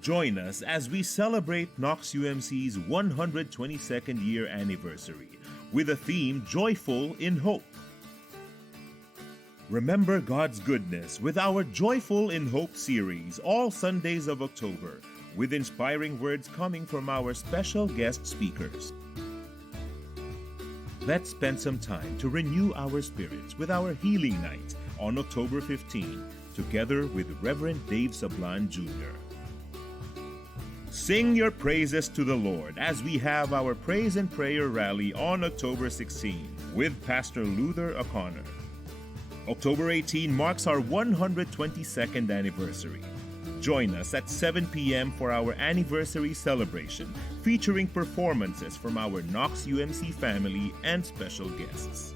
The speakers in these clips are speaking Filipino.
Join us as we celebrate KnoxUMC's 122nd year anniversary with a theme Joyful in Hope. Remember God's goodness with our Joyful in Hope series all Sundays of October, with inspiring words coming from our special guest speakers. Let's spend some time to renew our spirits with our Healing Night on October 15, together with Reverend Dave Sablan Jr. Sing your praises to the Lord as we have our Praise and Prayer Rally on October 16 with Pastor Luther O'Connor. October 18 marks our 122nd anniversary. Join us at 7 p.m. for our anniversary celebration featuring performances from our KnoxUMC family and special guests.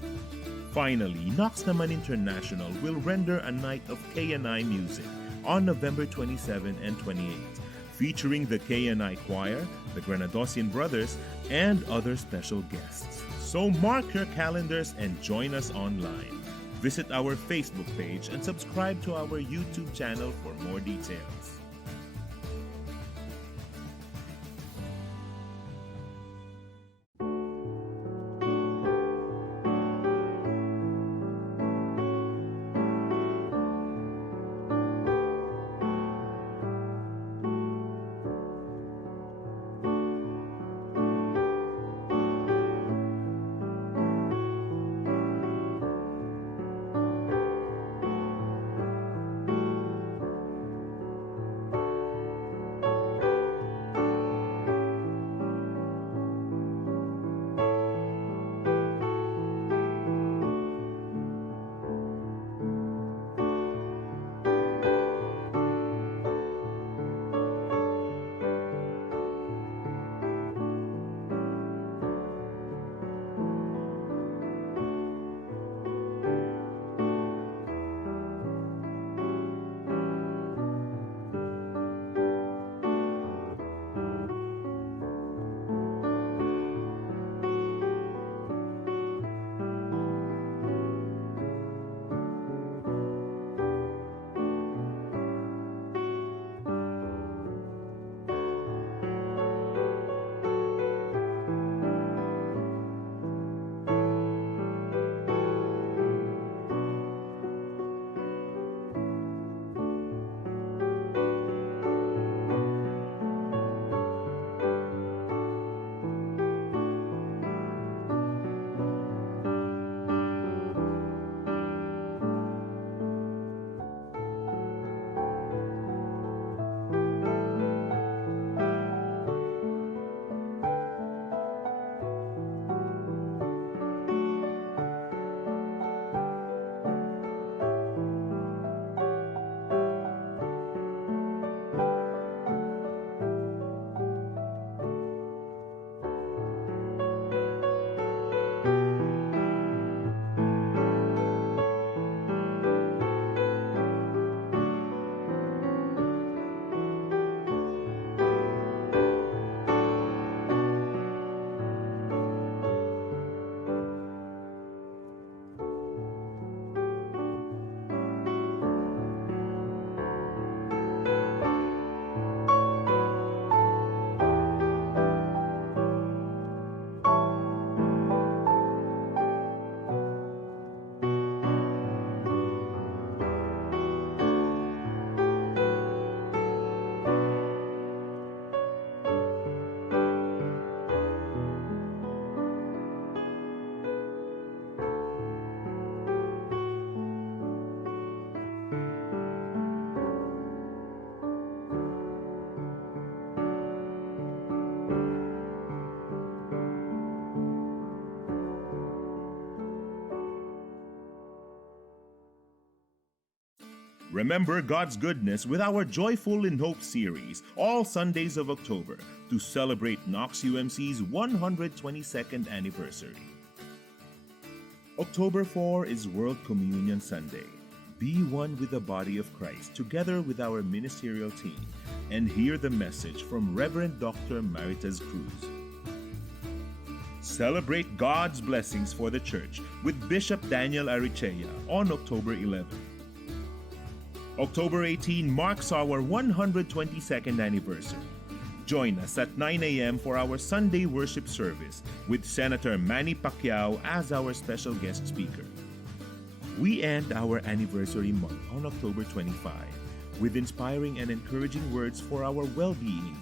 Finally, Knox Naman International will render a night of K&I music on November 27 and 28, featuring the K&I Choir, the Granadosian Brothers, and other special guests. So mark your calendars and join us online. Visit our Facebook page and subscribe to our YouTube channel for more details. Remember God's goodness with our Joyful in Hope series, all Sundays of October, to celebrate KnoxUMC's 122nd anniversary. October 4 is World Communion Sunday. Be one with the body of Christ, together with our ministerial team, and hear the message from Reverend Dr. Marites Cruz. Celebrate God's blessings for the church with Bishop Daniel Arichea on October 11. October 18 marks our 122nd anniversary. Join us at 9 a.m. for our Sunday worship service with Senator Manny Pacquiao as our special guest speaker. We end our anniversary month on October 25 with inspiring and encouraging words for our well-being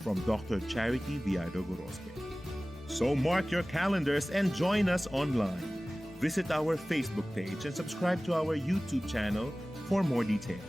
from Dr. Charity Villardo-Gorospe. So mark your calendars and join us online. Visit our Facebook page and subscribe to our YouTube channel for more details.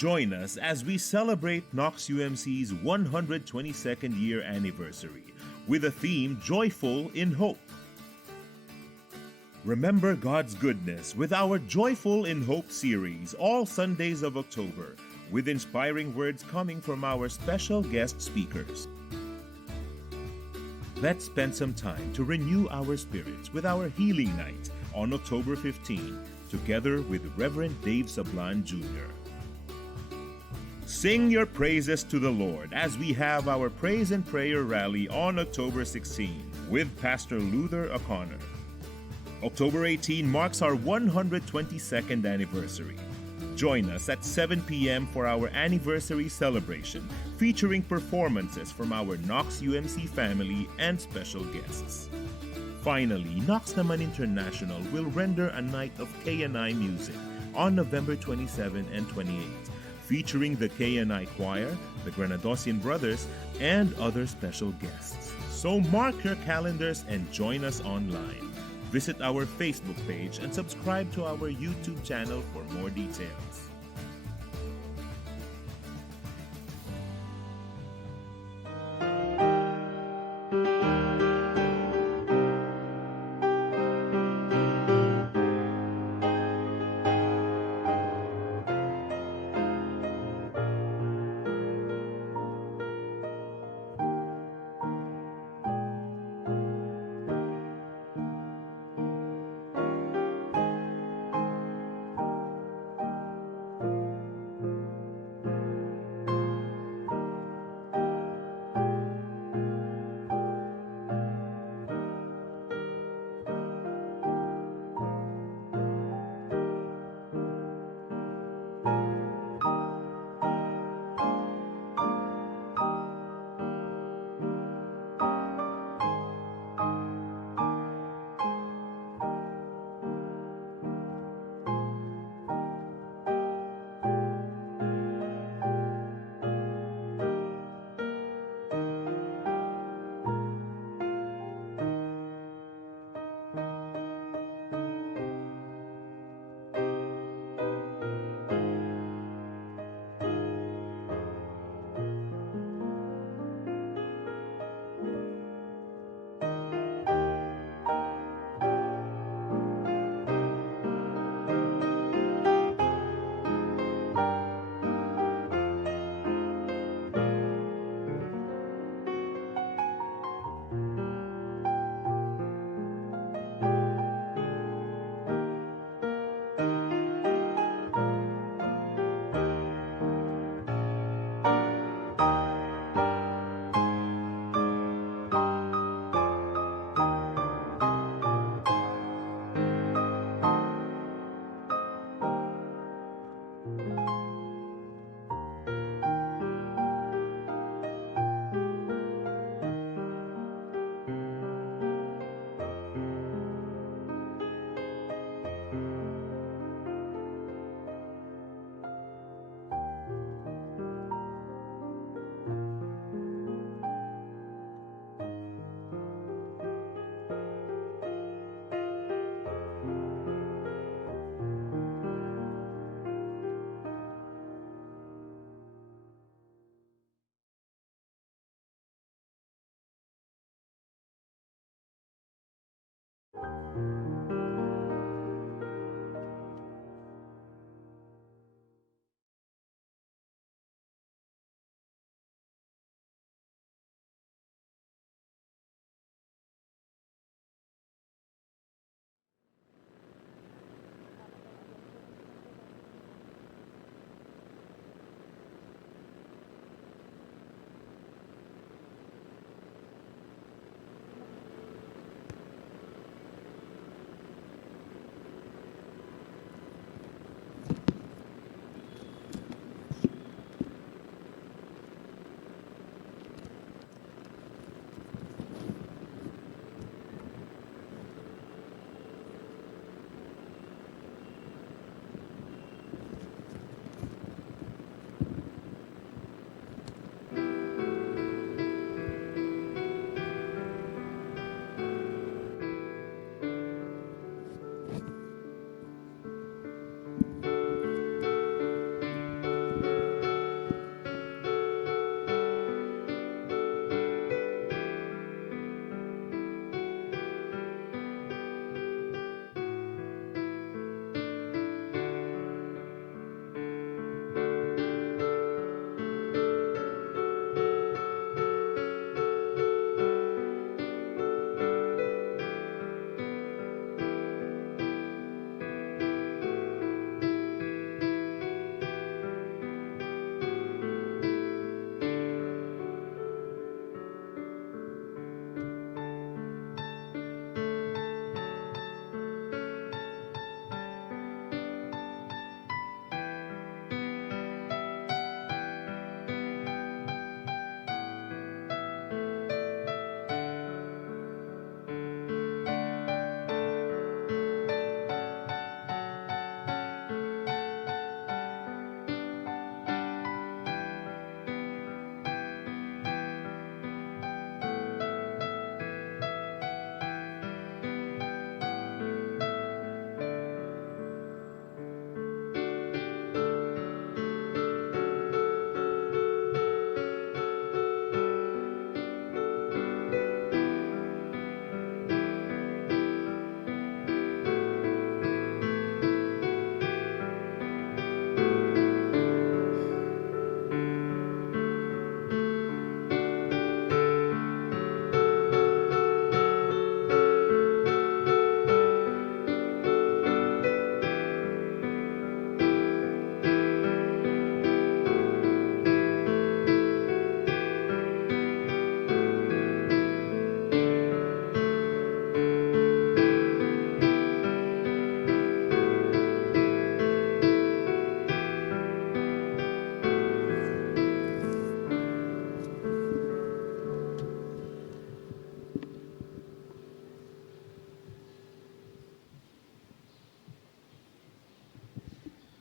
Join us as we celebrate KnoxUMC's 122nd year anniversary with the theme Joyful in Hope. Remember God's goodness with our Joyful in Hope series, all Sundays of October, with inspiring words coming from our special guest speakers. Let's spend some time to renew our spirits with our Healing Night on October 15, together with Reverend Dave Sablan Jr. Sing your praises to the Lord as we have our Praise and Prayer Rally on October 16 with Pastor Luther O'Connor. October 18 marks our 122nd anniversary. Join us at 7 p.m. for our anniversary celebration featuring performances from our KnoxUMC family and special guests. Finally, Knox Naman International will render a night of K&I music on November 27 and 28, featuring the K&I Choir, the Granadosian Brothers, and other special guests. So mark your calendars and join us online. Visit our Facebook page and subscribe to our YouTube channel for more details.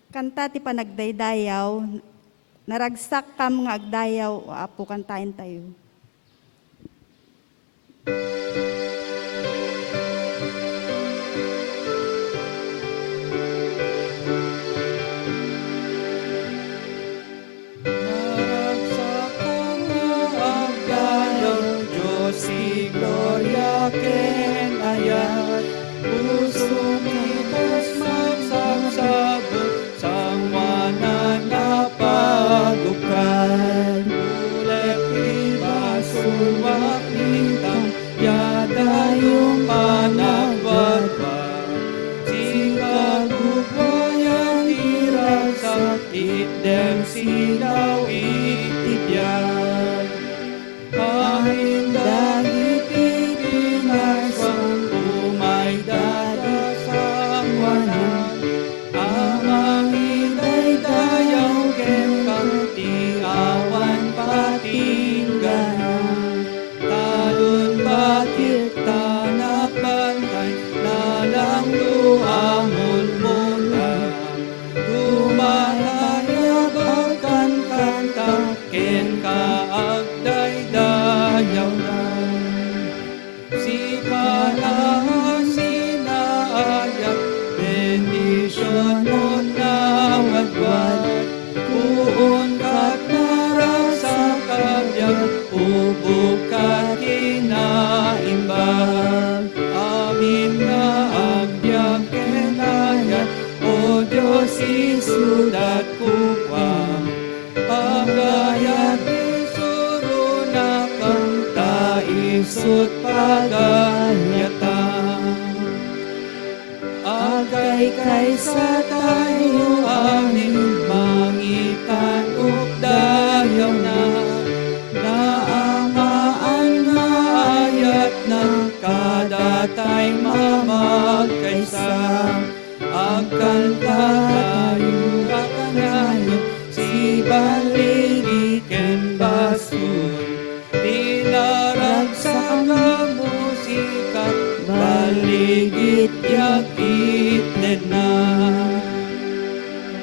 Kanta ti panagdaydayaw, naragsak kam nga agdayaw, o apo kantayin tayo. Naragsak ang agdayaw, Diyos si Gloria ken ayat. Pusong ikas magsaksabot, sangwanan na pagukan. Ulet ibasulwak nitang, yada yung panagwagwag. Si kagugwayan iragsak, itdem silaw itibiyag. Ahin dagit ipinaswang, umay dadasang wanan. Amang idaydayaw ken kanti awan patingganan. Talon bakit tanak bantay, lalang luamon mula. Tumatayag agkan kanta, ken kaagdaydayaw na. Si kalahan sinaayat, bendisyon mo na wadwad. Kuon kat narasa kabyag, ubog kat kinaimbag. Amin nga agbyag kenayat, o Diyos isudat kukwang. Pagayat isuro na kang taisot pagayatan. Agay kaysa tayo amin, mangitan dayaw na. Naamaan nga ayat na, kadatay mamagkaysa. Agkanta tayo kakanayon, si baligi ken basun. Tinaragsak ang musika, baligit yakit na.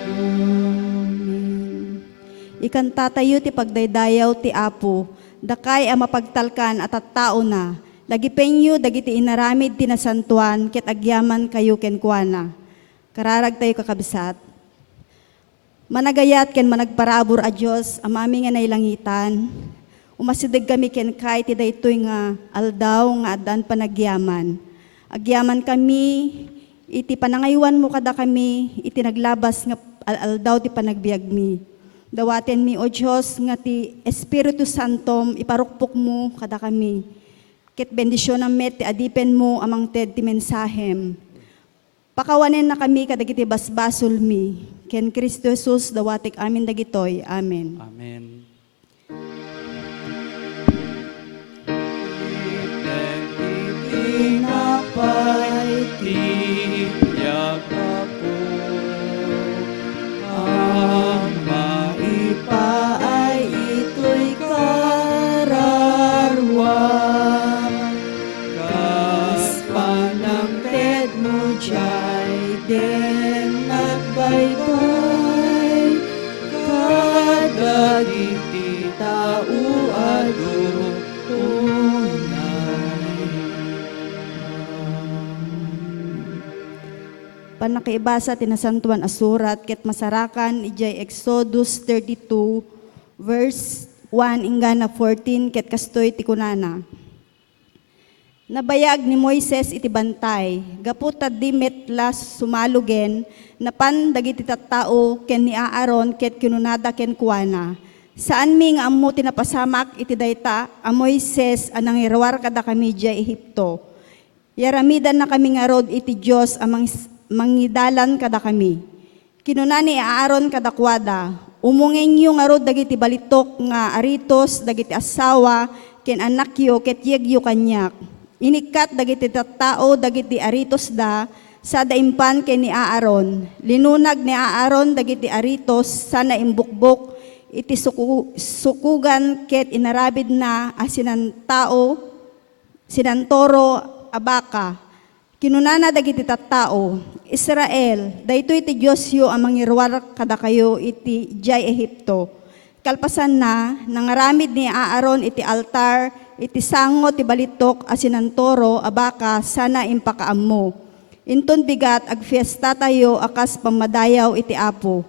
Amen. Ikanta tayo ti pagdaydayaw ti Apo, dakay ang mapagtalkan at tao na. Lagipenyo dagiti inaramid ti nasantuan, ket agyaman kayo kenkwana. Kararag tayo kakabsat. Managayat ken managparabor a Dios amami nga nailangitan. Umasidig kami ken kay ti daytoy nga aldaw nga addan panagyaman. Agyaman kami iti panangaywan mo kada kami iti naglabas nga aldaw ti panagbiag mi. Dawaten mi o Dios nga ti Espiritu Santom iparukpok mo kada kami. Ket bendisyon met ti adipen mo amang ted ti mensahem. Pakawanen na kami kadagiti basbasol mi. Ken Kristo Jesus dawatik amin dagitoy. Amen. Amen. Tinapay tiyag ako, ang maipa ay ito'y kararwan. Kas panangted mo diya'y den nagbaybay, kadagiti tao ado Panakiibasa tinasantuan asurat ket masarakan ijay Exodus 32 verse 1 ingana 14 ket kastoy ti kunana. Nabayag ni Moises iti bantay, gaputa di metlas sumalugen, napan dagiti tattao ken ni Aaron ket kinunada ken kuana. Saan mi nga ammo tinapasamak iti dayta a Moises anang irawar kada kami ijay Ehipto. Yaramidan na kami nga rod iti Dios amang mangidalan kada kami. Kinuna ni Aaron kada kwada, umungeng yu nga rod dagiti balitok nga aritos dagiti asawa ken anakyo ket yegyo kanyak. Inikat dagiti tattao dagiti aritos da sa daimpan ken ni Aaron. Linunag ni Aaron dagiti aritos sa naimbukbok iti sukugan ket inarabid na asinan tao sinantoro abaka. Kinunana dagiti tattao, Israel, daytoy ti Diyos yu ang mangirwar kada kayo iti jay Ehipto. Kalpasan na, nangaramid ni Aaron iti altar, iti sango ti balitok asinantoro abaka sana impakaam mo. Inton bigat ag fiesta tayo akas pamadayaw iti Apo.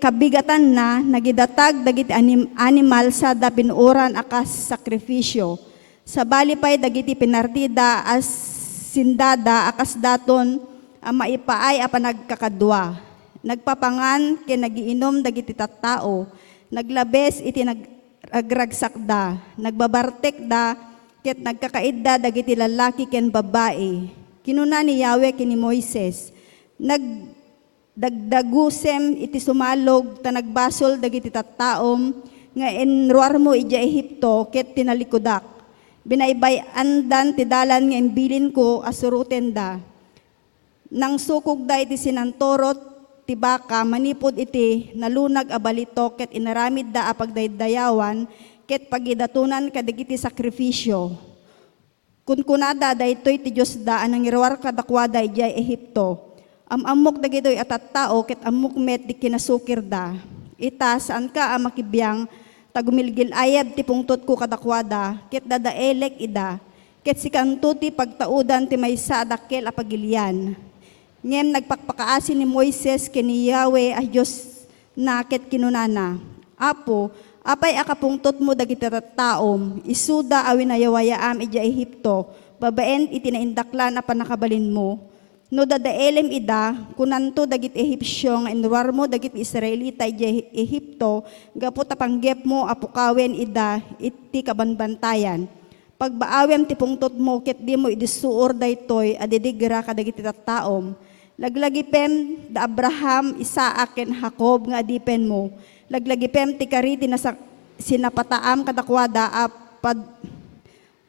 Kabigatan na nagidatag dagiti animal sa da pinuuran akas sakrifisyo. Sa balipay dagiti pinardida as sindada akas daton maipaay a panagkakadwa. Nagpapangan ken nagiinom dagiti tattao, naglabes iti nagragsak da, nagbabartek da ket nagkakaidda dagiti lalaki ken babae. Kinuna ni Yahweh ken ni Moises, nagdagdagusem iti sumalog ta nagbasol dagiti tattaom nga enruar mo iti Ehipto ket tinalikudak. Binaybayandan ti dalan nga imbilin ko asuruten da. Nang sukog da iti sinantorot ti baka manipod iti nalunag a balitok ket inaramid da a pagdaydayawan ket pagidatunan kadagiti sakrifisyo. Kunkunada daytoy ti Dios da anang irwar kadakwada iti Ehipto. Amok dagitoy atattao ket amok met di kinasukir da. Ita saan ka a makibiyang tagumilgil ayab ti pungtot ko kadakwada, ket dadaelek ida, ket si kanto ti pagtaudan ti maysa dakkel a pagilian. Ngem nagpakpakaasi ni Moises ken ni Yahweh a Dios na ket kinunana, Apo, apay akapungtot mo dagiti tattaom, isuda awin ayawayaam iti Ehipto, babaen iti naindaklan a panakabalin mo. No dadaelem ida, kunanto dagit Ehipsyo nga inruar mo dagit Israelita iti Ehipto, gapu tapanggep mo apukawen ida iti kabanbantayan. Pagbaawem ti pungtot mo ket di mo idisuor daytoy adidigra kadagiti tattaom. Laglagipem da Abraham, Isaac ken Jacob nga adipen mo. Laglagipem ti kariti na sinapataam kadakwada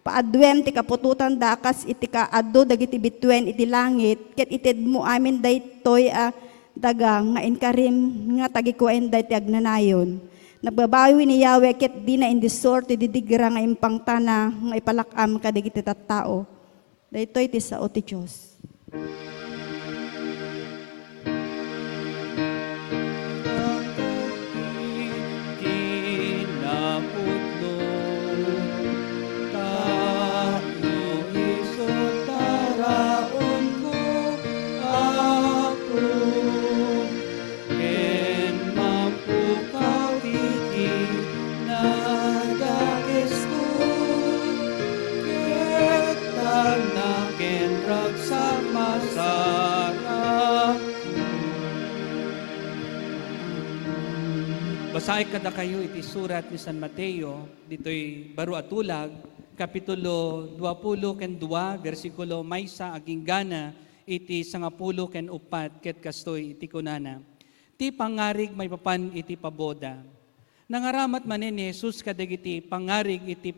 paadwem ti kapututan da akas iti kaaddo dagiti bitwen iti langit ket ited mo amin daytoy a daga nga inkarim nga tagikuen daytoy agnanayon. Nagbabawi ni Yahweh ket di na indisor ti didigra nga impangtana nga ipalakam kadagiti tattao. Daytoy ti sao ti Dios. Basahi kada kayo iti surat ni San Mateo, dito'y baro atulag, kapitulo 20 ken 2, versikulo maysa aging gana, iti 10 ken 4, ket kastoy iti kunana. Ti pangarig may papan iti paboda. Nangaramat manen ni Jesus kadagiti pangarig iti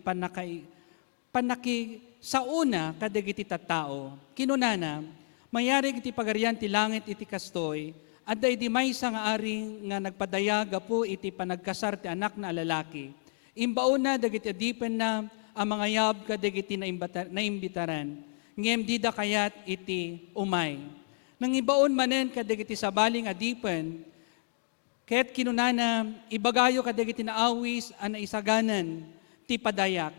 panaki sa una kadagiti tattao. Kinunana, mayarig iti pagarian ti langit iti kastoy, at di maysa nga aring nga nagpadayaga po iti panagkasar ti anak na lalaki. Imbaon na dagiti adipen na ang mga yab kadagiti naimbitaran. Ngem dida kayat iti umay. Nang imbaon manen kadagiti sabaling adipen, ket kinunana ibagayo kadagiti naawis an isaganan ti padayak.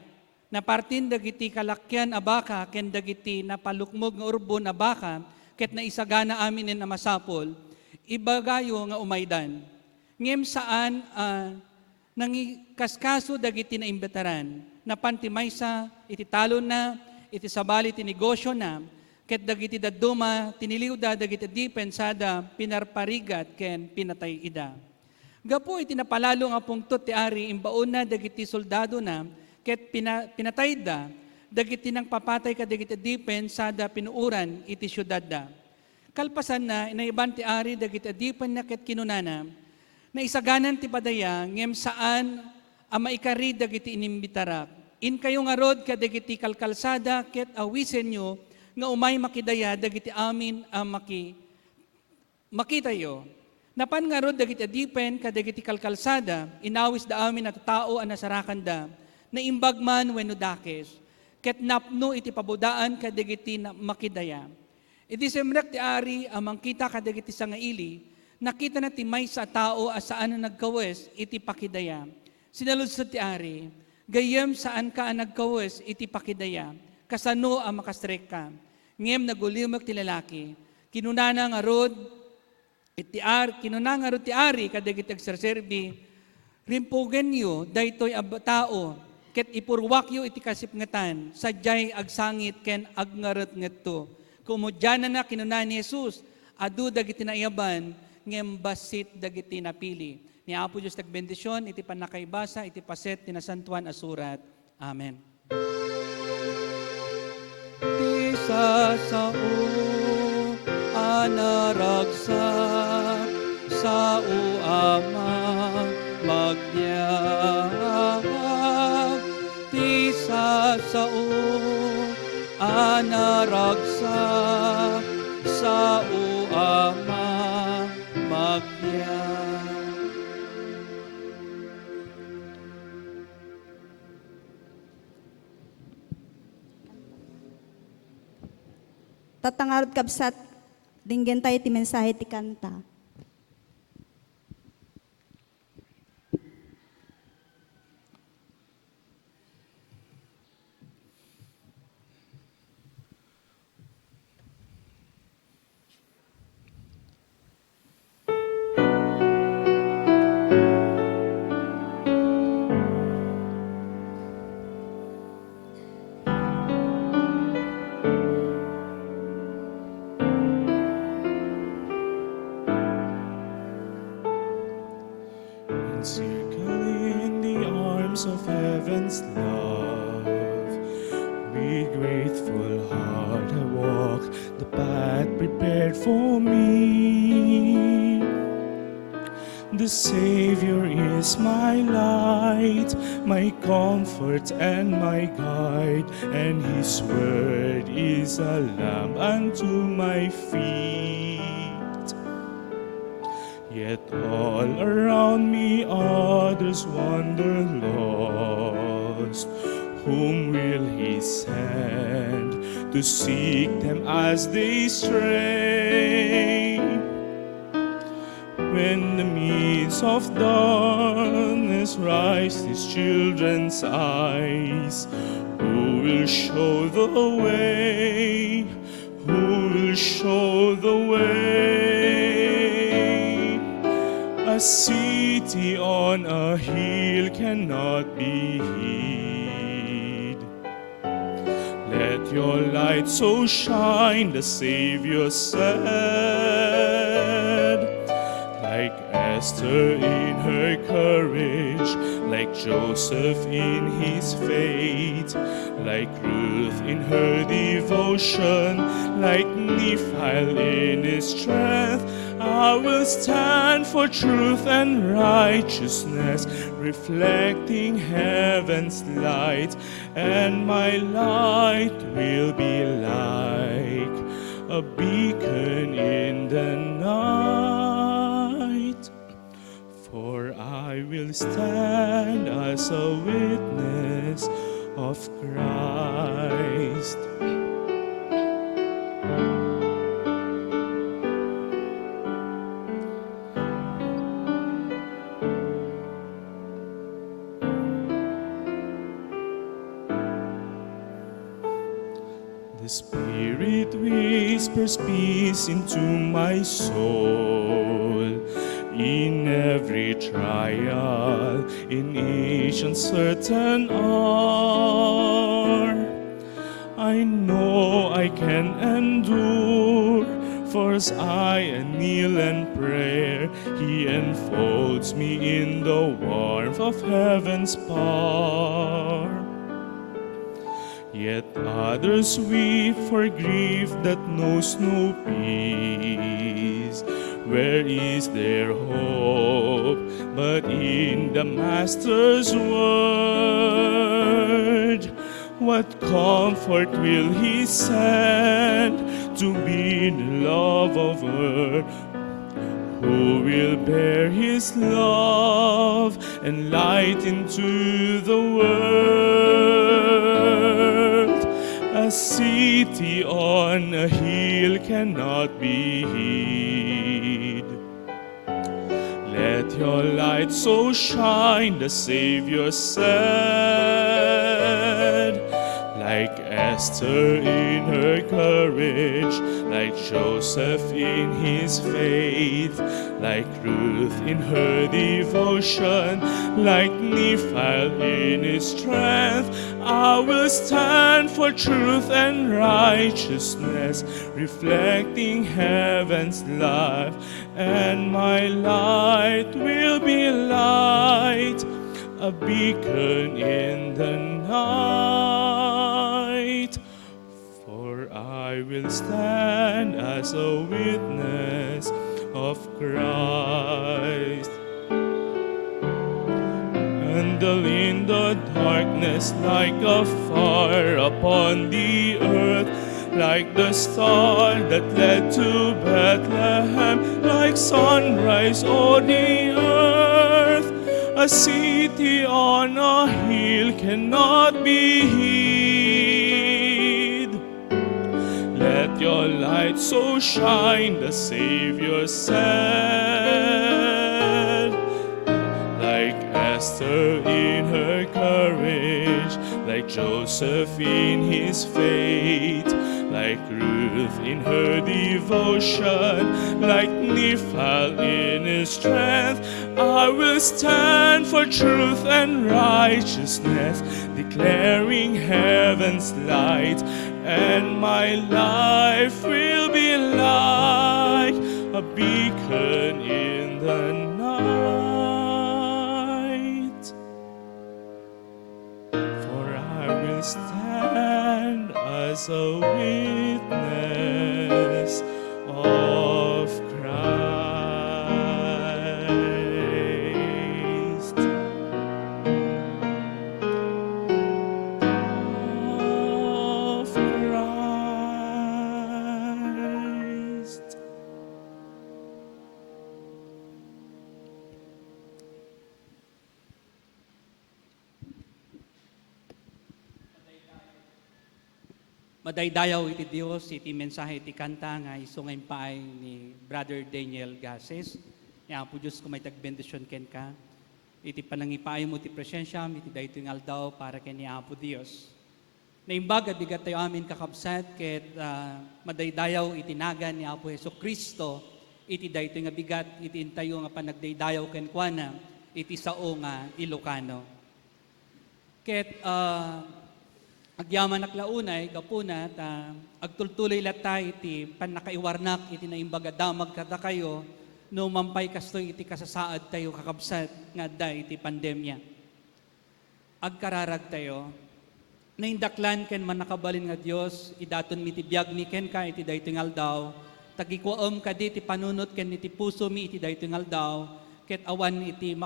Na partin dagiti kalakyan abaka ken dagiti napalukmog nga urbon abaka ket naisagana aminen na masapol. Ibagayo nga umaydan. Ngem saan nangikaskaso dagiti na imbitaran, na pantimaysa iti talon na, iti sabali ti negosyo na, ket dagiti daduma, tiniliw da dagiti dipensada, pinarparigat ken pinatay ida. Gapo iti napalalo nga pungtot ti ari, imbaon na dagiti soldado na, ket pinatay da, dagiti nang papatay ka dagiti dipensada pinuuran iti syudad da. Kalpasan na, inaiban ti ari, dagiti adipan na ket kinunana, na isaganan ti padaya, ngem saan, maikari dagiti inimbitarak. In kayo nga rod, kadagiti kalkalsada, ket awisen nyo, nga umay makidaya, dagiti amin, makitayo. Napan nga rod, dagiti adipen, kadagiti kalkalsada, inawis da amin at tao, anasarakan da, na imbagman wenno dakes. ket napno iti pabudaan kadagiti makidaya. Iti semrek ti ari amang kita kadagiti sangaili, nakita na ti may sa tao asaan nagkawes iti pakidaya. Sinaludsod ti ari, gayem saan ka nagkawes iti pakidaya, kasano ang makastrek ka. Ngem nagulimak ti lalaki, kinunana nga rod ti ari kadagiti agserserbi, rimpugen yo daytoy tao, ket ipurwak yo iti kasipngatan, sadyay agsangit ken agngaret ngetto. Kumudyanan na kinunan ni Jesus, adu dagiti naiyaban, ngem basit dagiti napili. Ni Apo Diyos nagbendisyon, iti panakaibasa, iti paset, tinasantuan asurat. Amen. Ti sasao anaragsak sa uama magnyag. Ti sasao anaragsak sa uama magnyag. Tatangarod kabsat, dinggen tayo ti mensahe ti kanta. Encircling the arms of heaven's love, with grateful heart I walk the path prepared for me. The Savior is my light, my comfort and my guide, and His word is a lamp unto my feet. Yet all around me others wander lost. Whom will He send to seek them as they stray? When the midst of darkness rise His children's eyes, who will show the way? Who will show the way? A city on a hill cannot be hid. Let your light so shine, the Savior said. Like Esther in her courage, like Joseph in his faith, like Ruth in her devotion, like Nephi in his strength, I will stand for truth and righteousness, reflecting heaven's light, and my light will be like a beacon in the night. For I will stand as a witness of Christ. The Spirit whispers peace into my soul. In every trial, in each uncertain hour, I know I can endure, for as I kneel and pray, He enfolds me in the warmth of heaven's power. Yet others weep for grief that knows no peace. Where is their hope but in the Master's word? What comfort will He send to be the love of earth? Who will bear His love and light into the world? cannot be hid. Let your light so shine, the Savior said, like Esther in her courage, like Joseph in his faith, like Ruth in her devotion, like Nephi in his strength. I will stand for truth and righteousness, reflecting heaven's life, and my light will be light, a beacon in the night. For I will stand as a witness of Christ. Handle in the darkness like a fire upon the earth, like the star that led to Bethlehem, like sunrise on the earth. A city on a hill cannot be hid. Let your light so shine, the Savior said, like Esther in her courage, like Joseph in his faith, like Ruth in her devotion, like Nephi in his strength. I will stand for truth and righteousness, declaring heaven's light, and my life will be like a beacon in the night. For I will stand as a witness of Christ. Of Christ. Madaydayaw iti Dios, iti mensahe iti kanta nga isungay paay ni Brother Daniel Gases. Nga po Diyos kung may tagbendisyon ken ka. Iti panangipaay mo iti presensya, iti dayto yung aldaw para ken ni Apo Dios. Naimbaga, bigat tayo amin kakabsat, ket madaydayaw iti nagan ni Apo Heso Kristo, iti dayto nga bigat, iti intayo nga panagdaydayaw ken kuana, iti sao nga Ilocano. Ket agyaman naklaunay, gapuna, agtultuloy latay iti panakaiwarnak, iti naimbaga damag kada kayo, no mampay kastoy iti kasasaad tayo kakabsat, nga da iti pandemya. Agkararag tayo, naindaklan ken man nakabalin nga Dios, idaton mi ti biag mi ken ka, iti dayto nga aldaw, tagikuom kadi iti panunot ken iti puso mi, iti dayto nga aldaw, ket awan iti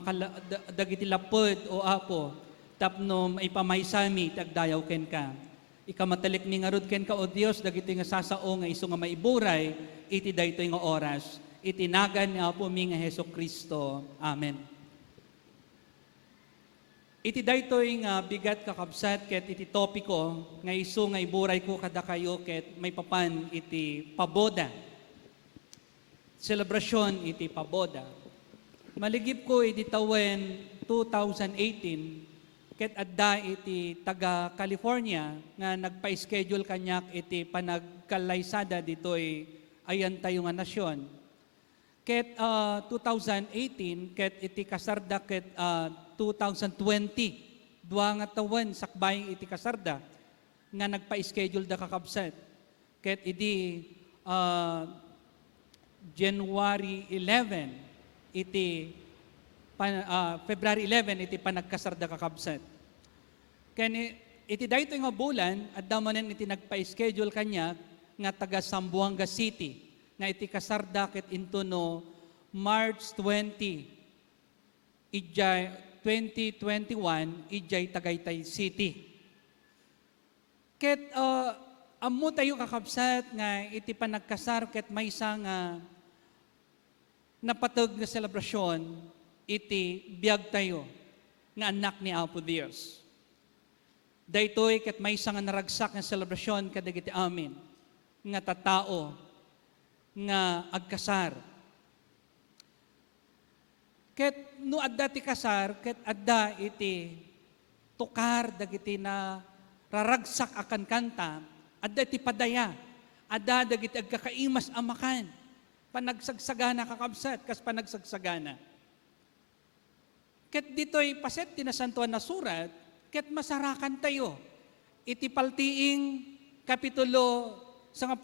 dagiti lapod o apo, tapno maipamaysami tagdayaw ken ka. Ikamatalik mi nga rod ken ka o Dios dagiti nga sasao nga isu nga maiburay iti daytoy nga oras. Itinagan ni Apo mi nga Heso Kristo. Amen. Iti daytoy nga bigat kakabsat ket iti topiko nga isu nga iburay ko kada kayo ket may papan iti paboda. Selebrasyon iti paboda. Maligip ko iti tawen 2018 ket adda iti taga California nga nagpa-schedule kanyak iti panagkalaysada ditoy ayan tayo nga nasyon. Ket 2018 ket iti kasarda ket 2020 dua nga tawen sakbay iti kasarda nga nagpa-schedule da kakabsat. Ket idi January 11 iti February 11 iti panagkasarda kakabsat. Ken iti dayto nga bulan adda manen iti nagpa-schedule kanya nga taga Zamboanga City nga iti kasarda ket into no March 20 ijay 2021 ijay Tagaytay City. Ket ammo tayo kakabsat nga iti panagkasar ket maysa nga napateg nga selebrasyon iti biag tayo nga anak ni Apo Dios. Daytoy ket maysa nga naragsak nga selebrasyon kadagiti amin nga tattao nga agkasar. Ket no adda ti kasar, ket adda iti tukar dagiti na raragsak akan kanta, adda iti padaya, adda dagiti agkakaimas amakan, panagsagsagana kakabsat, kas panagsagsagana. Ket dito'y paset tinasantuan na surat, ket masarakan tayo. Iti paltiing kapitulo 10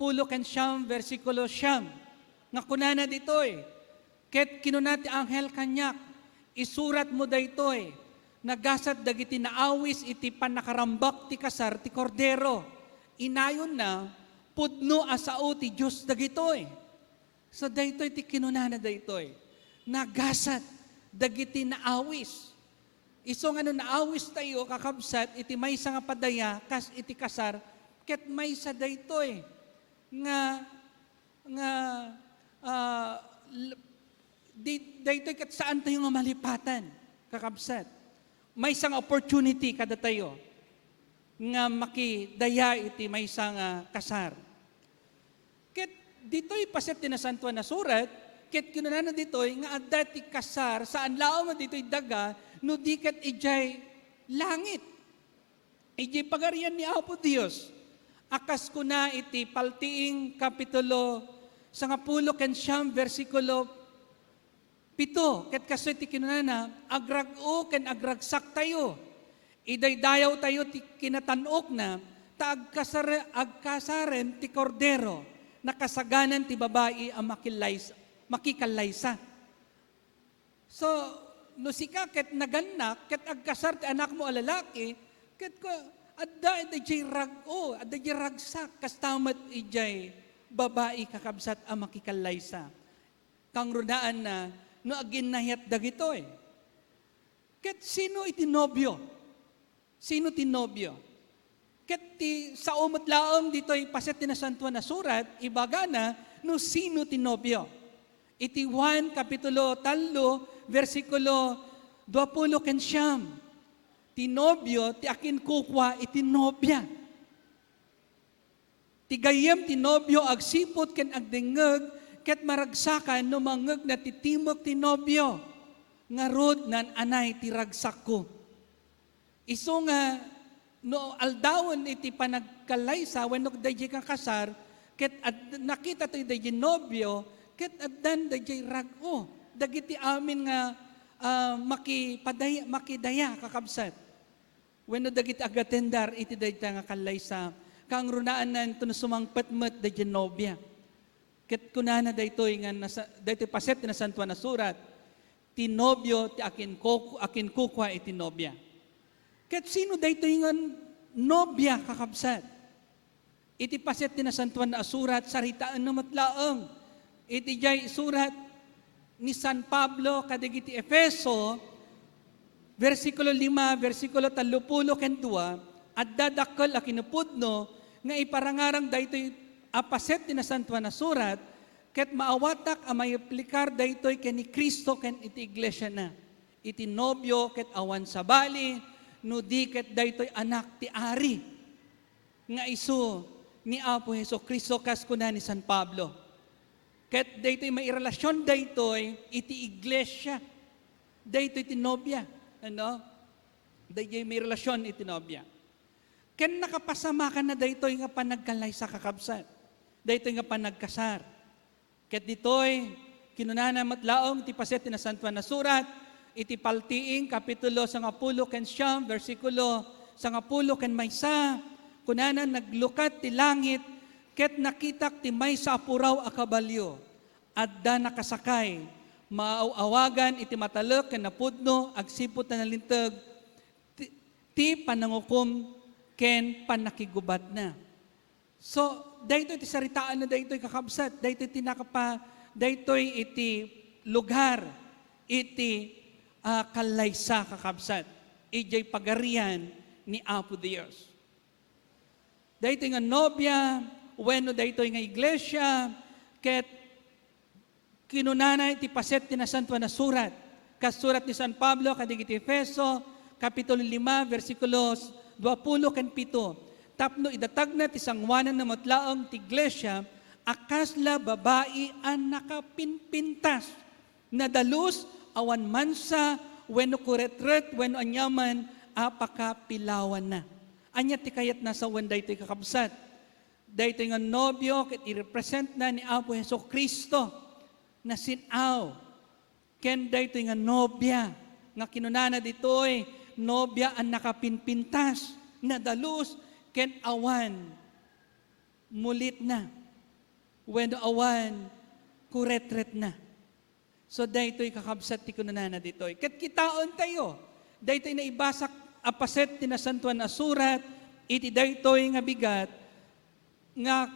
versikulo 9, nga kunana dito'y, ket kinunati anghel kanyak, isurat mo daytoy, nagasat dagiti naawis iti panakarambak ti kasar ti kordero. Inayon na, pudno asao ti Diyos dagitoy. So daytoy ti kinunana daytoy, nagasat dagiti naawis. Iso nga no naawis tayo, kakabsat, iti maysa nga padaya, kas iti kasar, ket maysa daytoy, nga daytoy kat saan tayo nga malipatan, kakabsat. May isang opportunity kada tayo nga makidaya iti may isang kasar. Ket dito'y paset tinasantuan na surat, ket kinunana dito'y nga adda ti kasar, saan lao man dito'y daga, no di ket ijay langit. Ijay pagarian ni Apo Dios. Akas ko na iti paltiing kapitulo 10 versikulo 7, ket kaso ti kinunana, agrag-o ken agragsak tayo. Idaydayaw tayo ti kinatanok na, ta agkasaren ti kordero, nakasaganan ti babae ang makikalaysa. So, no sika ket naganak, ket agkasar ti anak mo alalaki, ket ko, adda ijay rag-o, adda ijay ragsak, kastamat ijay babae kakabsat ang makikalaysa. Kang runaan na, no agin nahiyat dagitoy. Ket sino iti nobyo? Sino ti nobyo? Ket ti sa umot laom ditoy paset tinasantuan na surat, ibaga na no sino ti nobyo. Iti 1 kapitulo 3 versikulo 20 ken siyam. Ti nobyo ti akin kukwa iti nobya. Ti gayem ti nobyo agsipot ken agdengeg, ket maragsakan no mangeg na titimok ti nobyo, nga rod nan anay ti ragsak ko. Iso nga, no aldawon iti panagkalaysa, when no dayjay kang kasar, ket nakita to dayjay nobyo, ket addan dayjay rag-o, dagiti amin nga makidaya kakabsat. When no dagiti agatendar, iti dayjay nga kalaysa, kang runaan nan to sumangpetmet dayjay nobya. Ket kunana daytoy nga daytoy paset na santuan na surat, ti nobyo ti akin kukwa iti nobya. Ket sino daytoy nga nobya kakabsat? Iti paset na santuan na surat, saritaan na matlaeng. Iti jay surat ni San Pablo kadagiti Efeso, versikulo 5, versikulo 30 ken 2, adda dakkel a kinupudno nga iparangarang daytoy apaset tinasantuan na surat, ket maawatak a mayaplikar daytoy ken ni Kristo ken iti iglesia na. Iti nobyo ket awan sabali, no di ket daytoy anak ti ari, nga isu ni Apo Heso Kristo kas kuna ni San Pablo. Ket daytoy may relasyon daytoy iti iglesia, daytoy ti nobya, ano? Daytoy may relasyon iti nobya. Ken nakapasama ka na daytoy nga panagkalaysa kakabsat. Daytoy nga panagkasar. Ket ditoy, kinunana matlaong ti paset na santuan na surat, iti paltiing kapitulo 10 ken siyam, versikulo 10 ken maysa, kunana naglukat ti langit, ket nakitak ti maysa apuraw a kabalyo, adda nakasakay, maawagan iti matalek ken napudno, agsipot na nalintag, ti panangukom ken panakigubat na. So, daytoy ti saritaan na daytoy kakabsat, daytoy tinakapa, daytoy iti lugar, iti kalaysa kakabsat, ijay pagarian ni Apo Dios. Daytoy nga nobya, wenno daytoy nga iglesia, ket kinunana iti paset tinasantuan na surat, kasurat ni San Pablo kadagiti Efeso, kapitulo 5, versikulos 20 ken 7. Tapno idatag na ti sangwanan na matlaong ti iglesia, akasla babae ang nakapinpintas, na dalus awan mansa, wenno kuretret, wenno anyaman, apakapilawan na. Anya ti kayat nasa wenday ti kakabsat. Dahito nga nobyo, ket i-represent na ni Apo Heso Kristo, na sinaw. Ken dahito nga nobya, nga kinunana ditoy, nobya ang nakapinpintas, na dalus, ken awan, mulit na. Wenno awan, kuretret na. So daytoy kakabsat ti kunana ditoy. Ket kitaon tayo. Daytoy na ibasak apaset ti nasantuan na surat, iti daytoy nga bigat, nga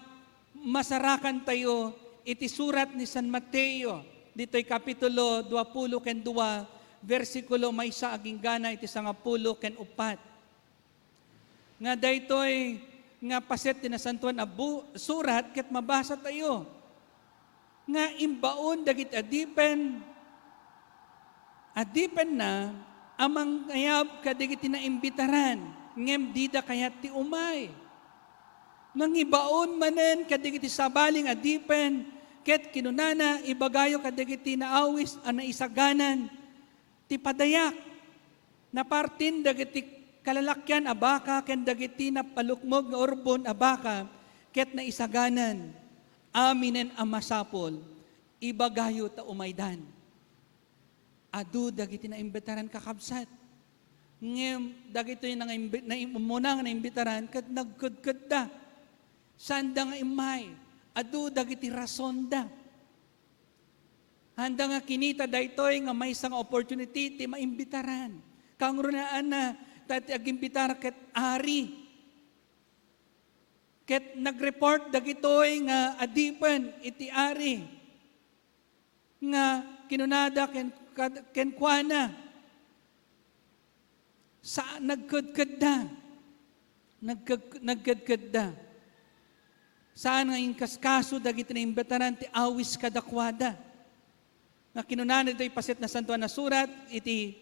masarakan tayo, iti surat ni San Mateo, dito'y kapitulo 20 ken 2, versikulo maysa aging gana, iti 10 ken 4. Nga daytoy, nga paset ti nasantuan na surat, ket mabasa tayo, nga imbaon dagit adipen na, amang kayab kadigiti na imbitaran, ngem dida kayat ti umay. Nang ibaon manen kadigiti sabaling adipen, ket kinunana ibagayo kadigiti na awis ana isaganan, ti padayak, na partin dagiti kalalakyan abaka, ken dagiti na palukmog nga urbon abaka, ket na isaganan, aminen amasapol, ibagayo ta umaydan. Adu dagiti na imbitaran kakabsat. Ngem dagito yung munang na imbitaran ket nagkudkud da. Sanda nga imay, adu dagiti rason da. Handa nga kinita daytoy nga may isang opportunity ti maimbitaran. Kangrunaan na tati agimbitar ket ari. Ket nagreport dagitoy nga adipen iti ari. Nga kinunada ken kuana. Sa nagkudkud da. Nagkudkud da. Saan nga yung kaskaso dagiti na imbitaran ti awis kadakwada. Nga kinunana ito'y paset na santuan na surat, iti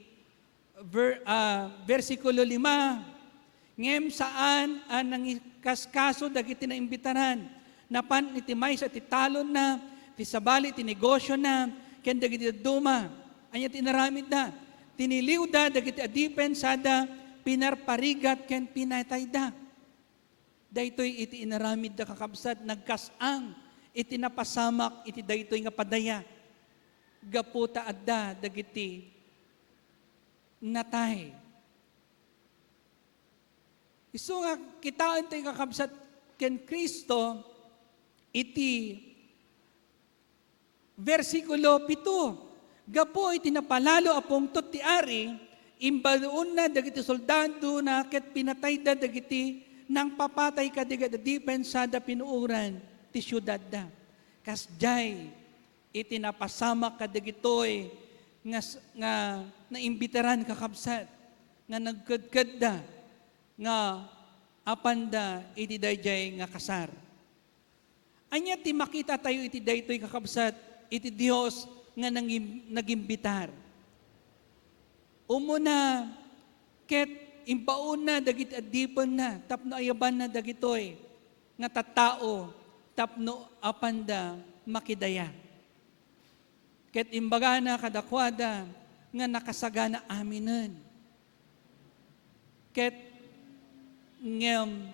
versikulo 5, ngem saan ang kaskaso dagiti na imbitaran, napan iti may sa titalon na, ti sabali ti negosyo na, ken dagiti duma, anya tinaramid da, tiniliw da dagiti adipen sada, pinarparigat ken pinatay da. Daytoy iti inaramid da kakabsat, nagkasang, iti napasamak, iti daytoy nga padaya. Gaputa adda, dagiti natay. Isu nga kitaan tayo kakabsat ken Kristo, iti versikulo 7. Gapo iti napalalo apong tot ti ari, imbaluon na dagiti soldado na ket pinatay da dagiti nang papatay kadiga da depensa da pinuuran ti syudad da. Kasjay, iti napasamak kadigitoy nga naimbitaran kakabsat, nga nagkudkud da, nga apanda iti dayjay nga kasar. Anya ti makita tayo iti daytoy kakabsat, iti Dios nga nagimbitar. Umuna, ket imbaon na, dagiti adipon na, tapno ayaban na dagitoy, nga tattao, tapno apanda makidaya. Ket imbaga na kadakwada, nga nakasagana aminen. Ket ngem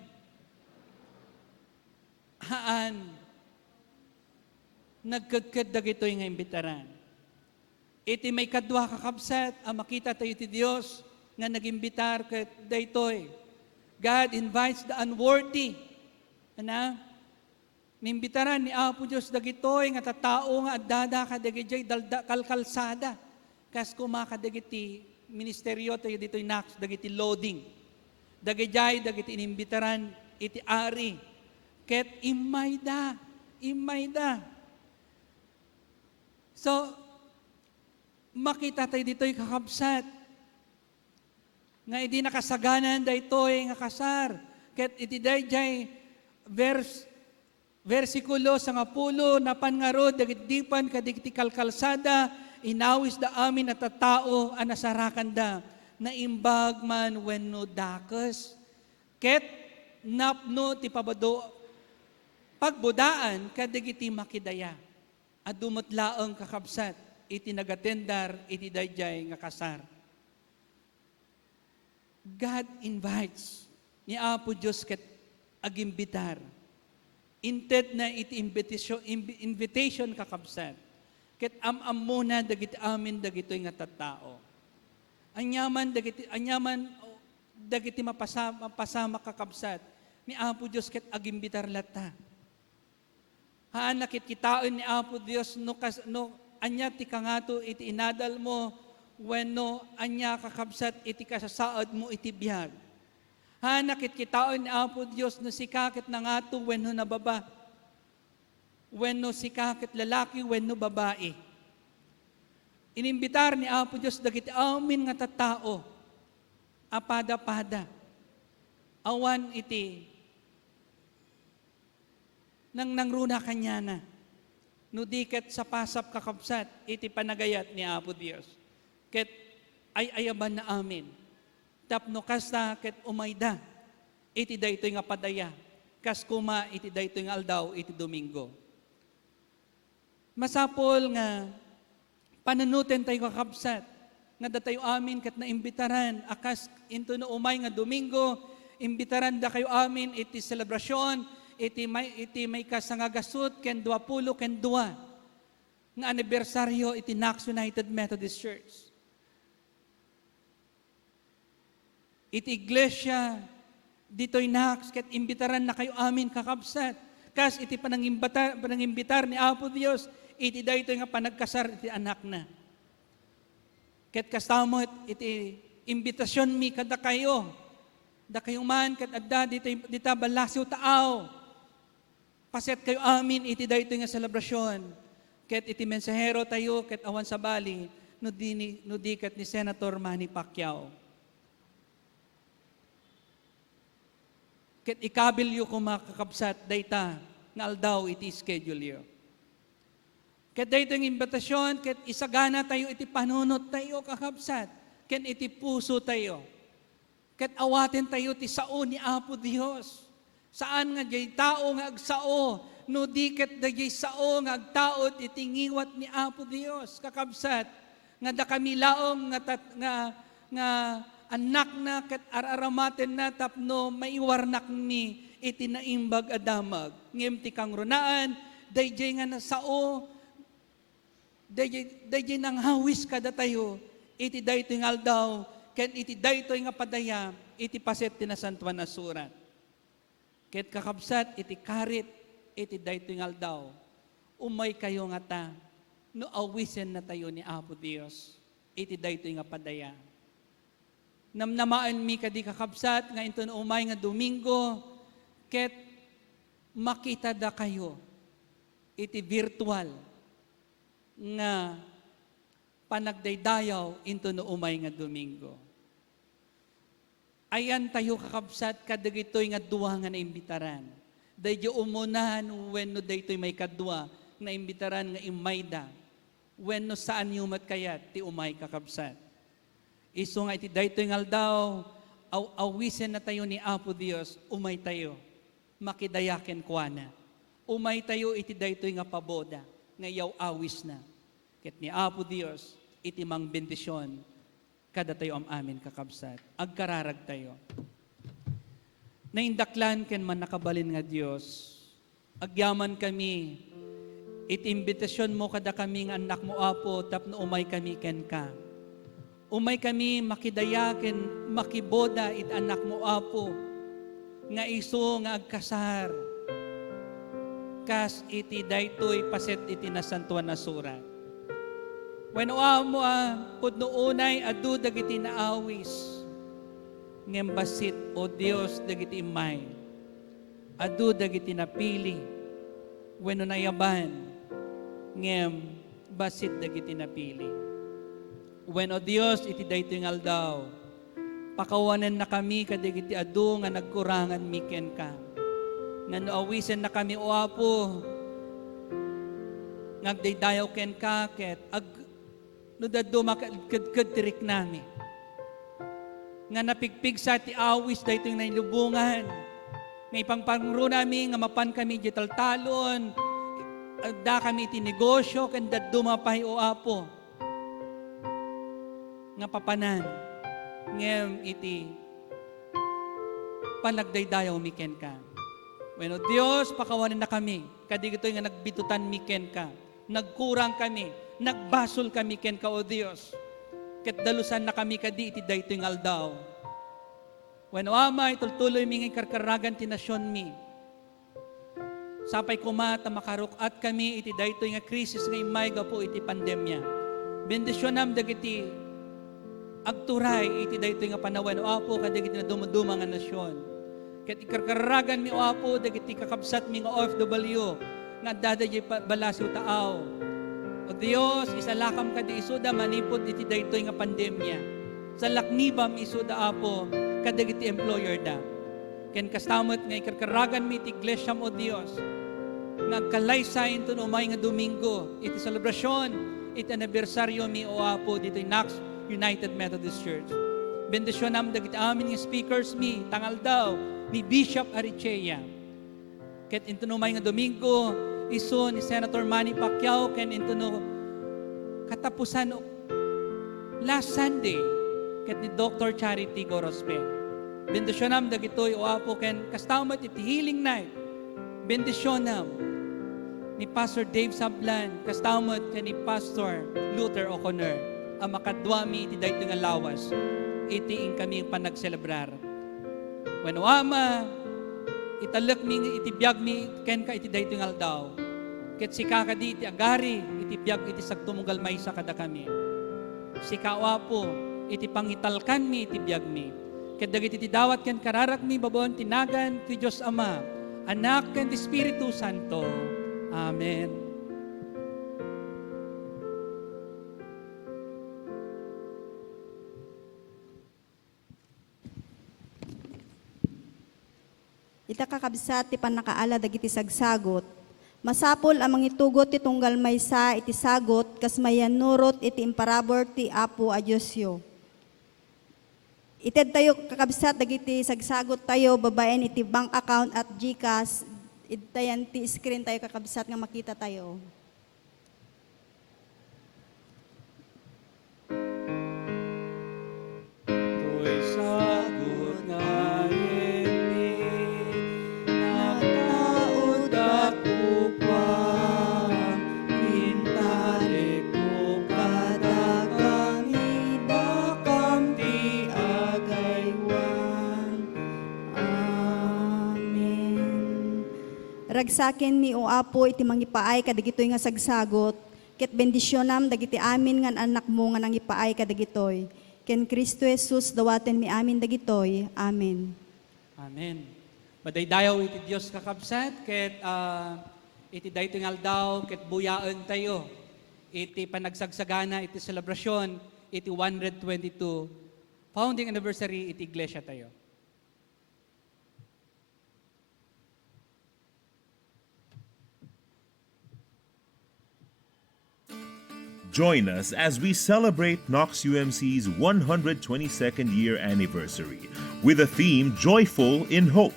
haan, nagkudkud dagitoy nga imbitaran. Iti may kadwa kakabsat, ang makita tayo ti Dios, nga nagimbitar ket daytoy. God invites the unworthy. Ana? Nimbitaran ni Apo Dios dagitoy nga tattao nga addada kadagiti kalkalsada. Kas kumakadagiti ministeryo tayo ditoy Knox, dagiti loading. Dagiti inimbitaran iti ari. Ket imayda. So makita tayo ditoy kakabsat nga hindi nakasaganan daytoy nga kasar. Ket iti dayjay versikulo 10, napan nga rod dagiti dipan kadigiti kalkalsada, inawis da amin at tattao a nasarakan da, na imbag man wenno dakes. Ket napno ti pabado Pagbudaan, kadagiti makidaya. Adumot laeng kakabsat, iti nagatendar, iti dayjay nga kasar. God invites ni Apo Diyos ket agimbitar. Inted na iti invitation kakabsat. Ket am muna dagiti amin dagitoy nga tattao. Anyaman dagiti mapasama kakabsat ni Apo Diyos ket agimbitar lata. Haan nakit kitaon ni Apo Diyos no anya ti kangato iti inadal mo wenno anya kakabsat iti kasasaad mo iti biyag. Haan nakit kitaon ni Apo Diyos no sikakit nangato wenno nababa. Wenno sikakit lalaki wenno babae. Inimbitar ni Apo Diyos dagiti amin nga tattao. Apada-pada. Awan iti nang nangruna kanya na. No diket sa pasap kakabsat, iti panagayat ni Apo Diyos. Ket ay ayaban na amin. Tapno kasta ket umayda, iti daytoy nga padaya. Kas kuma iti daytoy nga aldaw, iti Domingo. Masapol nga panunuten tayo kakabsat, nga datayo amin ket naimbitaran, akas into no umay nga Domingo, imbitaran da kayo amin iti selebrasyon, iti may kasangagasut ken 20 ken 2 nga anibersaryo iti Knox United Methodist Church. Iti iglesia ditoy Knox ket imbitaran na kayo amin kakabsat. Kas iti panangimbitar ni Apo Dios iti daytoy nga panagkasar iti anak na. Ket kastamot iti imbitasyon mi kada kayo. Da kayo man ket adda dita balasiw taaw. Paset kayo amin iti daytoy nga selebrasyon. Ket iti mensahero tayo ket awan sa bali no di ket ni Senator Manny Pacquiao. Ket ikabilyo ko makakabsat dayta nga aldaw iti schedule yo. Ket daytoy nga imbitasyon ket isagana tayo iti panunot tayo kakabsat. Ket iti puso tayo. Ket awaten tayo ti sao ni Apo Dios. Saan nga jay tao nga agsao, no di ket dayjay sao nga agtaod iti ngiwat ni Apo Dios kakabsat nga da kami laom nga anak na ket araramaten na tapno maiwarnak ni iti naimbag adamag ngem ti kangrunaan dayjay nga nasao dayjay nang hawis kada tayo iti daytoy nga aldaw ken iti daytoy nga padaya iti paset ti nasantuan a surat. Ket kakabsat iti karit iti daytoy nga aldaw umay kayo nga ta no awisen na tayo ni Apo Dios iti daytoy nga padaya. Namnamaan mi kadi kakabsat nga into no umay nga Domingo ket makita da kayo iti virtual nga panagdaydayaw into no umay nga Domingo. Ayan tayo kakabsat kadagitoy nga duwa nga naimbitaran. Dayjo umunahan wenno daytoy may kadwa nga imbitaran nga imayda. Wenno saan yung matkayat ti umay kakabsat. Isu nga iti daytoy nga aldaw awisen na tayo ni Apo Dios umay tayo makidayaken kuana. Umay tayo iti daytoy nga paboda nga yaw awis na. Ket ni Apo Dios iti mang bendisyon kada tayo am amin kakabsat. Agkararag tayo. Naindaklan ken man nakabalin nga Dios. Agyaman kami. Iti imbitasyon mo kada kami nga anak mo Apo tapno umay kami ken ka. Umay kami makidaya ken makiboda it anak mo Apo. Nga isu nga agkasar. Kas iti daytoy paset iti nasantuan na surat. When mo pudno unay adu dagiti naawis. Ngem basit o Dios dagiti imay. Adu dagiti napili. Wenno nayaban. Ngem basit dagiti napili. When o Dios iti daytoy nga aldaw. Pakawanan na kami kadagiti adu nga nagkurangan miken ka. Nga noawisen na kami o Apo. Ngagdaydayaw ken ka ket no daddo makadkadtirik nami. Nga napigpig sa ti awis daytoy nailubungan. Ngay pangpangro namin, nga mapan kami digital talon, da kami iti negosyo, kanda dumapay o apo. Nga papanan, ngem iti panagdaydayaw miken ka. Bueno, Diyos, pakawanan na kami. Kadigito nga nagbitutan miken ka. Nagkurang kami. Nagbasol kami ken ka, o Diyos. Ket dalusan na kami kadi iti daytoy nga aldaw. When Ama, itultuloy mi nga karkaragan ti nasyon mi. Sapay kumata makarukat kami iti daytoy nga krisis nga imay gapo iti pandemya. Bendisyonam dagiti agturay iti daytoy nga panawen o Apo kadagiti na dumuduma nga nasyon. Ket ikarkaragan mi o Apo dagiti kakabsat mi nga OFW nga dadayay balasiw taaw. O Dios, isalakam kadi isuda manipod iti daytoy nga pandemya. Sa laknibam isuda Apo kadagiti employer da. Ken kastamot nga ikarkaragan mi iti iglesia mo Dios. Nagkalaysay ito umay nga Domingo iti selebrasyon iti anibersaryo mi o Apo dito Knox United Methodist Church. Bendisyon nam dagiti amin nga speakers mi tangal daw ni Bishop Arichea. Ket ito umay nga Domingo iso ni Senator Manny Pacquiao ken ito katapusan last Sunday ket ni Dr. Charity Gorospe. Bendisyonam dagitoy o Apo ken kastamot iti healing night. Bendisyonam ni Pastor Dave Sablan kastamot ken ni Pastor Luther O'Connor ang makadwami iti daytoy nga lawas. Iti ing kami panagselebrar. When Ama italek mi iti biag mi ken ka iti daytoy nga aldaw. Ket sika kadi iti agari iti biag iti sagtumugal maysa kada kami. Sika o Apo iti pangitalkan mi iti biag mi. Ket dagiti iti dawat ken kararak mi babon tinagan ti Dios Ama, Anak ken ti Espiritu Santo. Amen. Ita kakabsat ti panakaala dagiti sagsagot. Masapol ang mangitugot ti tunggal maysa iti sagot kas mayanurot iti imparabor ti Apo a Diosyo. Ited tayo kakabsat dagiti sagsagot tayo babaen iti bank account at GCash. Itayan ti screen tayo kakabsat nga makita tayo. To'y sagot nga imi, nagtaod at upang, hintalik mo kadagami, dakam ti agaywan. Amen. Ragsaken mi o Apo iti mangipaay kadagitoy nga sagsagot, ket bendisyonam dagiti amin nga anak mo nga nangipaay kadagitoy. Ken Kristo Jesus dawaten mi amin dagitoy. Amen. Amen. Madaydayaw iti Dios kakabsat, ket iti daytoy nga aldaw, ket buyaen tayo. Iti panagsagsagana, iti selebrasyon, iti 122 founding anniversary iti iglesia tayo. Join us as we celebrate KnoxUMC's 122nd year anniversary with the theme Joyful in Hope.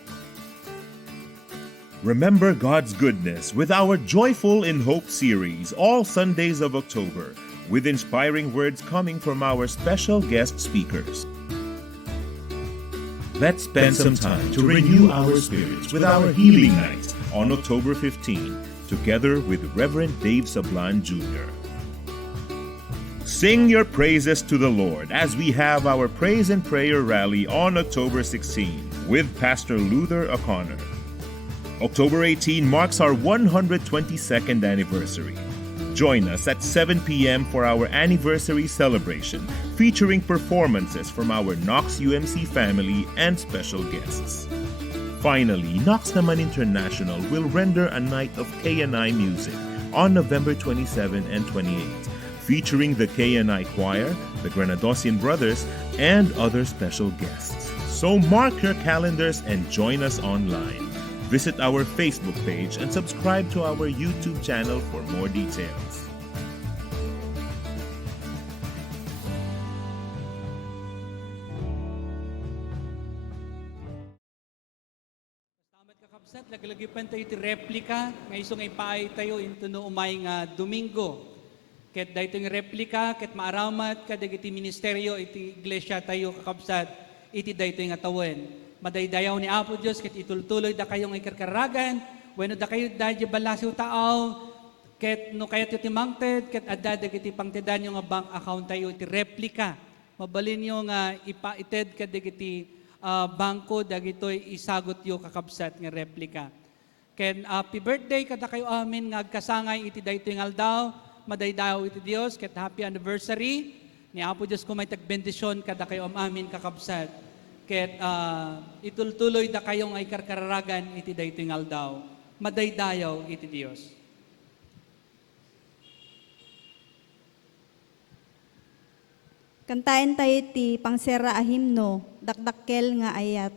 Remember God's goodness with our Joyful in Hope series all Sundays of October with inspiring words coming from our special guest speakers. Let's spend some time to renew our spirits with our Healing Nights on October 15 together with Reverend Dave Sablan Jr. Sing your praises to the Lord as we have our Praise and Prayer Rally on October 16 with Pastor Luther O'Connor. October 18 marks our 122nd anniversary. Join us at 7 p.m. for our anniversary celebration featuring performances from our KnoxUMC family and special guests. Finally, Knox Naman International will render a night of K&I music on November 27 and 28. Featuring the K&I Choir, the Granadosian Brothers, and other special guests. So mark your calendars and join us online. Visit our Facebook page and subscribe to our YouTube channel for more details. Kakabsat, laglagipan tayo iti replika, nga isong ipaay tayo into no umay nga Domingo. Ket dahito yung replika, ket maaramat, kadag iti ministeryo, iti iglesia tayo kakabsat, iti dahito yung atawen. Madaydayaw ni Apo Diyos, ket itultuloy da kayong ikarkaragan, bueno da kayo dahil balasiw taaw, ket no kayat iti mangted, ket adadag iti pangtedan yung nga bank account tayo, iti replika. Mabalin yung ipaited kadag iti bangko dagitoy isagot yo kakabsat nga replika. Ken happy birthday kada kayo amin nga agkasangay iti daytoy nga aldaw, madaydaw iti Dios ket happy anniversary ni Apo Dios ko may tagbendisyon kada kayo amin kakabsat. Ket itultuloy da kayo nga ikarkararagan iti daytoy nga aldaw, madaydayaw iti Dios. Kantayin tayo ti pangsera a himno, dakdakkel nga ayat.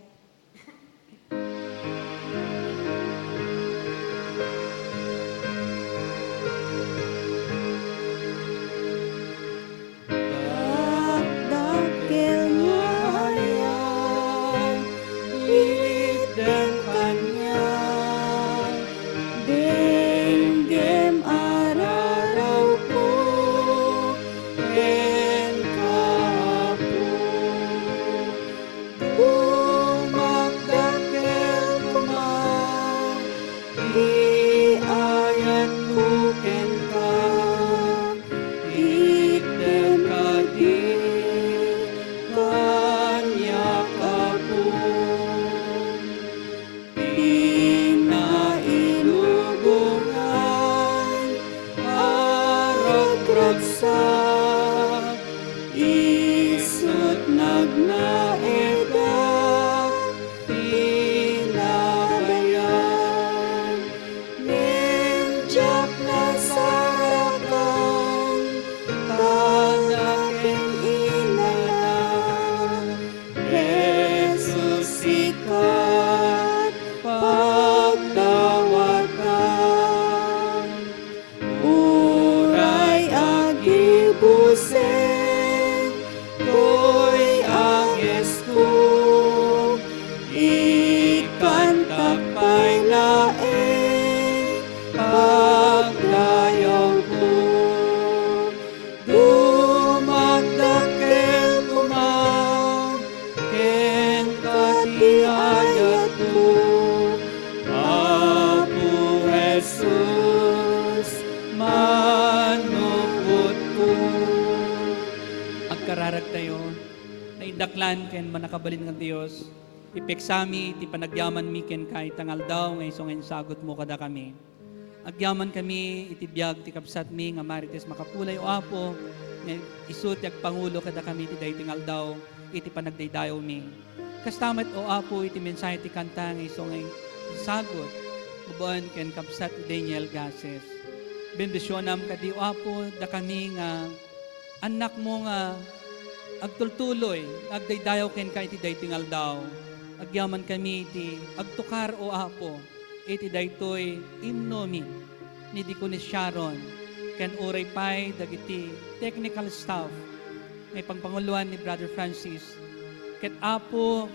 Dakdakkel nga ayat, item kanya, denggem araraw ko, Daklan ken manakabalin ng Dios ipeksami ti panagyaman mi ken kay tangal daw nga isong sagot mo kada kami agyaman kami iti biag ti kapsat mi nga marites makapulay o Apo nga isut ag pangulo kada kami iti daytingal daw iti panagdaydayaw mi kastamet o Apo iti mensahe ti kanta nga isong sagot bubuan ken kapsat Daniel Gases bendisyonam kadi o Apo da kami nga anak mo nga agtultuloy, agdaydayaw ken ka iti daytingal daw. Agyaman kami iti agtukar o Apo, iti daytoy imno mi, ni Deaconess Sharon, ken uray pay dagiti technical staff, may pangpanguluan ni Brother Francis. Ket Apo,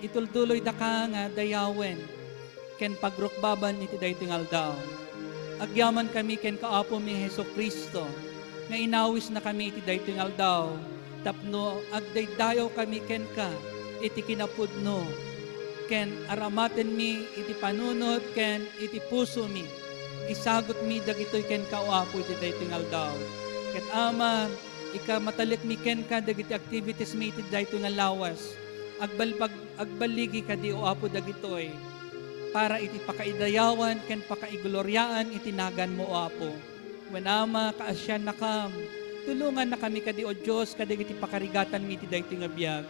itultuloy da ka nga dayawen, ken pagrukbaban iti daytingal daw. Agyaman kami ken kaapo mi Hesus Kristo, nga inawis na kami iti daytingal daw, tapno agdaydayaw kami ken ka iti kinapudno ken aramaten mi iti panunot ken iti puso mi isagot mi dagitoy ken ka o Apo iti daytingal daw ket Ama ika matalik mi ken ka dagiti activities mi iti daytoy nga lawas agbaligi kadi o Apo dagitoy para iti pakaidayawan ken pakaigloriaan iti nagan mo o Apo when Ama kaasyan nakam tulungan na kami kadi o Diyos kadagiti pakarigatan mi iti daytoy nga biag.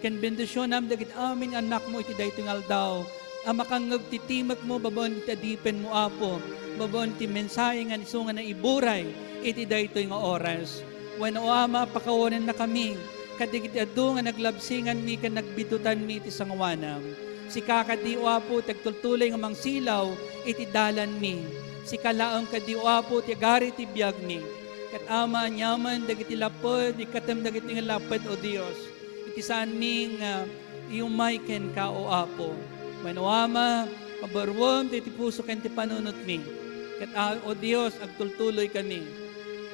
Ken bendisyonam dagiti amin anak mo iti daytoy nga aldaw. Amakangeg ti timek mo babon iti adipen mo Apo. Babon ti mensahe nga isunga na iburay iti daytoy nga oras. When o Ama pakawonen na kami kadagiti adu nga naglabsingan mi ken nagbitutan mi iti sangwanam. Si kakadi o Apo tagtultuloy nga mangsilaw iti dalan mi. Si kalaang kadi o Apo ti agari ti biag mi. Kat Ama nyaman dagiti lapod, ikatem dagiti nga lapod o Dios. Iti saan ming iumay ken ka o Apo. When o Ama, Pabarwam ti puso ken ti panunot mi. Ket o Dios agtultuloy kami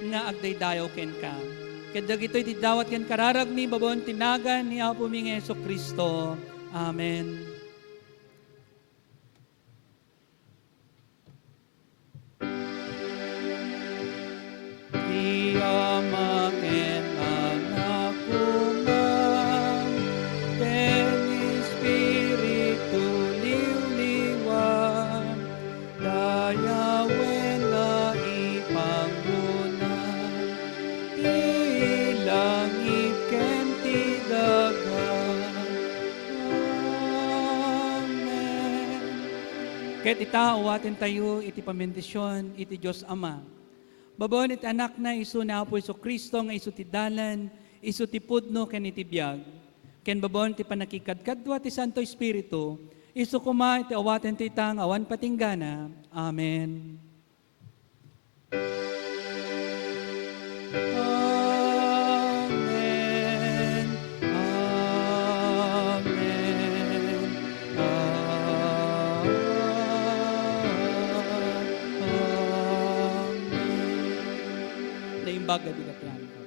nga agdaydayaw ken ka. Ket dagitoy ti dawat ken kararag mi babon tinagan ni Apo mi nga Kristo. Amen. Di Ama ken Anak kuman, ken Espiritu liwliwan, dayawen na ipanguna, ti langit ken ti dagat. Amen. Ket itao atin tayo iti pamendisyon iti Dios Ama. Babon iti anak na isu na Apo Kristo nga isu ti dalan, isu ti pudno ken iti biag. Ken babon ti panakikadkadwa ti Santo Espiritu, isu kuma iti awaten ti tang awan patinggana. Amen. Amen. Amen. Amen. Naimbaga di katyan.